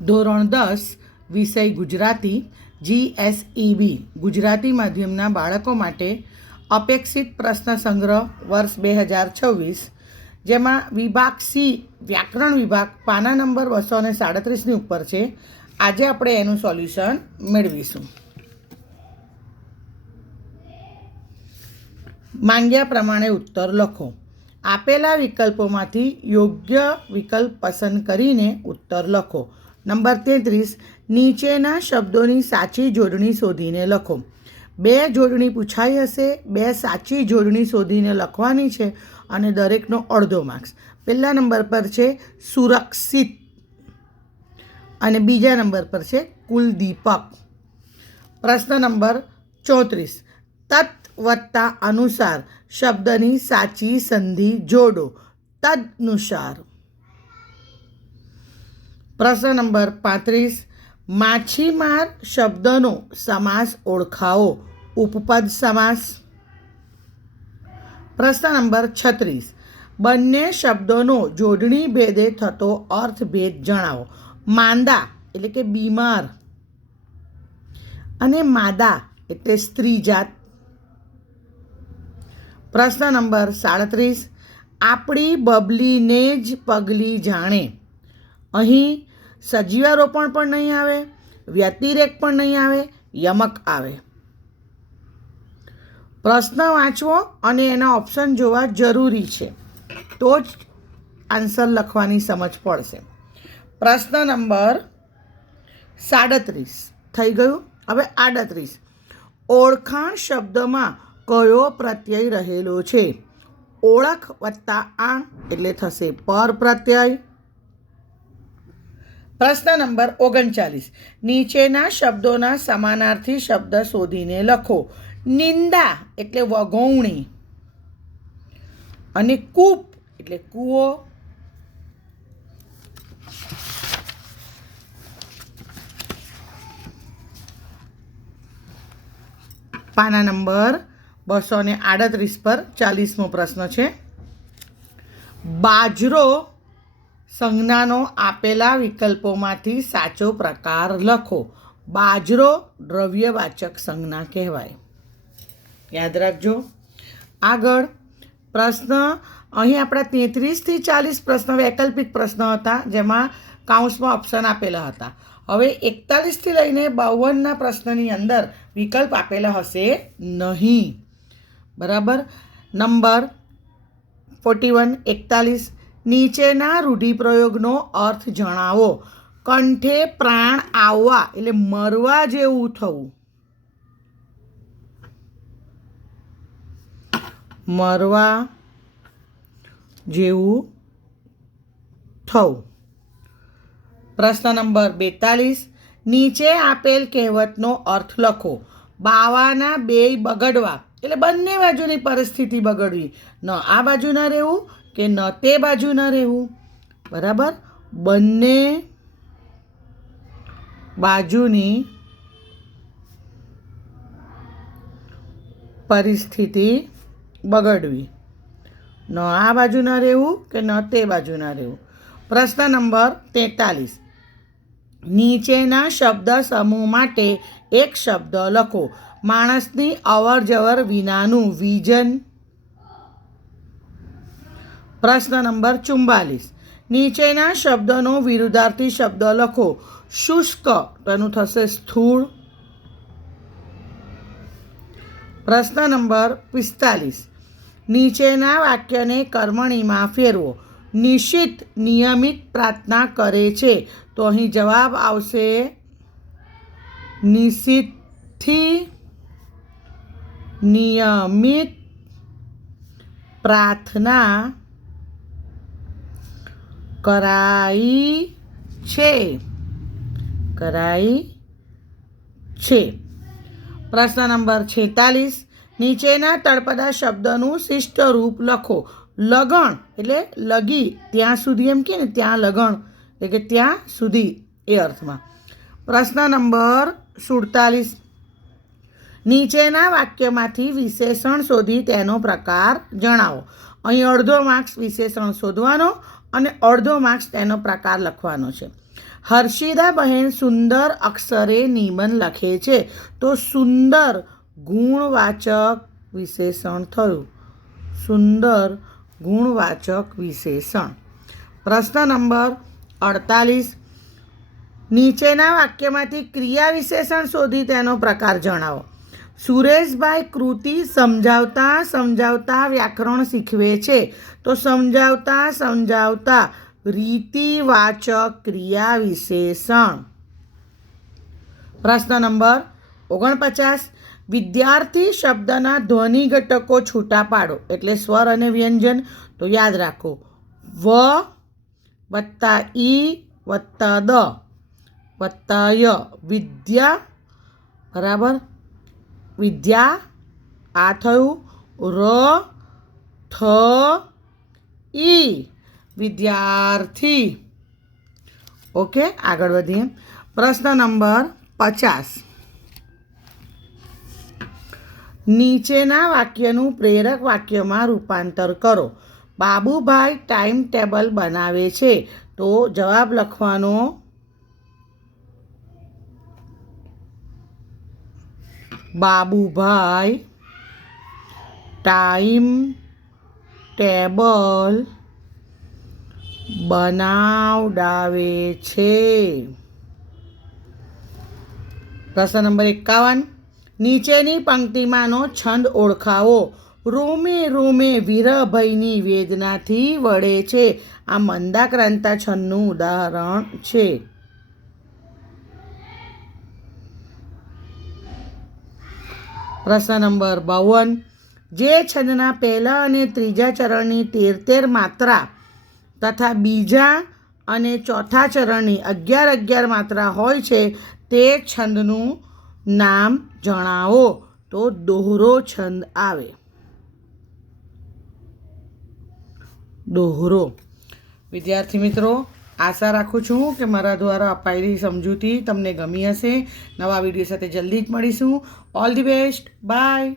ધોરણ 10 વિષય ગુજરાતી GSEB ગુજરાતી માધ્યમના બાળકો માટે અપેક્ષિત પ્રશ્ન સંગ્રહ વર્ષ 2026, જેમાં વિભાગ સી વ્યાકરણ વિભાગ પાના નંબર 237ની ઉપર છે. આજે આપણે એનું સોલ્યુશન મેળવીશું. માંગ્યા પ્રમાણે ઉત્તર લખો. આપેલા વિકલ્પોમાંથી યોગ્ય વિકલ્પ પસંદ કરીને ઉત્તર લખો. નંબર 33, નીચેના શબ્દોની સાચી જોડણી શોધીને લખો. 2 જોડણી પૂછાઈ હશે, 2 સાચી જોડણી શોધીને લખવાની છે અને દરેકનો અડધો માર્ક્સ. પહેલા નંબર પર છે સુરક્ષિત અને બીજા નંબર પર છે કુલદીપક. પ્રશ્ન નંબર 34, તત વત્તા અનુસાર શબ્દની સાચી સંધિ જોડો. તદનુસાર. પ્રશ્ન નંબર 35, માછીમાર શબ્દનો સમાસ ઓળખાવો. ઉપપદ સમાસ. પ્રશ્ન નંબર 36, બંને શબ્દોનો જોડણી ભેદે થતો અર્થભેદ જણાવો. માંદા એટલે કે બીમાર અને માદા એટલે સ્ત્રી જાત. પ્રશ્ન નંબર 37, આપણી બબલીને જ પગલી જાણે. અહીં સજીવારોપણ પણ નહીં આવે, વ્યતિરેક પણ નહીં આવે, યમક આવે. પ્રશ્ન વાંચવો અને એના ઓપ્શન જોવા જરૂરી છે, તો જ આન્સર લખવાની સમજ પડશે. પ્રશ્ન નંબર 37 થઈ ગયું. હવે 38, ઓળખાણ શબ્દમાં કયો પ્રત્યય રહેલો છે? ઓળખ વત્તા આ એટલે થશે પર પ્રત્યય. પ્રશ્ન નંબર 39, નીચેના શબ્દોના સમાનાર્થી શબ્દ શોધીને લખો. નિંદા એટલે વગોવણી અને કૂપ એટલે કૂવો. પાના નંબર 238 પર 40મો પ્રશ્ન છે. બાજરો સંજ્ઞાનો આપેલા વિકલ્પોમાંથી સાચો પ્રકાર લખો. બાજરો દ્રવ્યવાચક સંજ્ઞા કહેવાય. યાદ રાખજો. આગળ પ્રશ્ન, અહીં આપણા 33 થી 40 પ્રશ્ન વૈકલ્પિક પ્રશ્ન હતા, જેમાં કાઉન્સમાં ઓપ્શન આપેલા હતા. હવે 41 થી લઈને 52ના પ્રશ્નની અંદર વિકલ્પ આપેલા હશે નહીં. બરાબર. નંબર 41, 41, નીચેના રૂઢિપ્રયોગનો અર્થ જણાવો. કંઠે પ્રાણ આવવા એટલે મરવા જેવું થવું. મરવા જેવું થવું. પ્રશ્ન નંબર 42, નીચે આપેલ કહેવતનો અર્થ લખો. બાવાના બેય બગડવા એટલે બંને બાજુની પરિસ્થિતિ બગડવી. ન આ બાજુ ન રહેવું કે ન તે બાજુ ન રહેવું. બરાબર. બંને બાજુની પરિસ્થિતિ બગડવી. ન આ બાજુ ન રહેવું કે ન તે બાજુ ન રહેવું. પ્રશ્ન નંબર 43, નીચેના શબ્દ સમૂહ માટે એક શબ્દ લખો. માણસની અવર જવર વિનાનું વિઝન. પ્રશ્ન નંબર 44, નીચેના શબ્દનો વિરુદ્ધાર્થી શબ્દ લખો. શુષ્ક તેનું થશે સ્થૂળ. પ્રશ્ન નંબર 45, નીચેના વાક્યને કર્મણીમાં ફેરવો. નિશિત નિયમિત પ્રાર્થના કરે છે. તો અહીં જવાબ આવશે નિશિતથી નિયમિત પ્રાર્થના કરાઈ છે. પ્રશ્ન નંબર 46, નીચેના તળપદા શબ્દનું શિષ્ટ રૂપ લખો. લગણ એટલે લગી, ત્યાં સુધી એમ કે ને, ત્યાં લગણ એટલે કે ત્યાં સુધી એ અર્થમાં. પ્રશ્ન નંબર 47, નીચેના વાક્યમાંથી વિશેષણ શોધી તેનો પ્રકાર જણાવો. અહીં અડધો માર્ક્સ વિશેષણ શોધવાનો અને અડધો માર્ક્સ તેનો પ્રકાર લખવાનો છે. હર્ષિદા બહેન સુંદર અક્ષરે નિબંધ લખે છે. તો સુંદર ગુણવાચક વિશેષણ થયું. સુંદર ગુણવાચક વિશેષણ. પ્રશ્ન નંબર 48. નીચેના વાક્યમાંથી ક્રિયા વિશેષણ શોધી તેનો પ્રકાર જણાવો. સુરેશભાઈ કૃતિ સમજાવતા વ્યાકરણ શીખવે છે. તો સમજાવતા રીતિવાચક ક્રિયા વિશેષણ. પ્રશ્ન નંબર 49. વિદ્યાર્થી શબ્દના ધ્વનિ ઘટકો છૂટા પાડો, એટલે સ્વર અને વ્યંજન. તો યાદ રાખો, વ વત્તા ઈ વત્તા દ વત્તા ય. વિદ્યા બરાબર વિદ્યા આ થયું. ર થ ઈ વિદ્યાર્થી. ઓકે, આગળ વધીએ. પ્રશ્ન નંબર 50. નીચેના વાક્યનું પ્રેરક વાક્યમાં રૂપાંતર કરો. બાબુભાઈ ટાઈમ ટેબલ બનાવે છે. તો જવાબ લખવાનો બાબુભાઈ ટાઈમ ટેબલ બનાવડાવે છે. પ્રશ્ન નંબર 51. નીચેની પંક્તિમાંનો છંદ ઓળખાવો. રોમે રોમે વીરભઈની વેદનાથી વળે છે. આ મંદાક્રાંતા છંદનું ઉદાહરણ છે. પ્રશ્ન નંબર 52. જે છંદના પહેલા અને ત્રીજા ચરણની 13 માત્રા તથા બીજા અને ચોથા ચરણની 11 માત્રા હોય છે તે છંદનું નામ જણાવો. તો દોહરો છંદ આવે. દોહરો. વિદ્યાર્થી મિત્રો, આશા રાખું છું કે મારા દ્વારા અપાયેલી સમજૂતી તમને ગમી હશે. નવા વિડીયો સાથે જલ્દી જ મળીશું. All the best. બાય.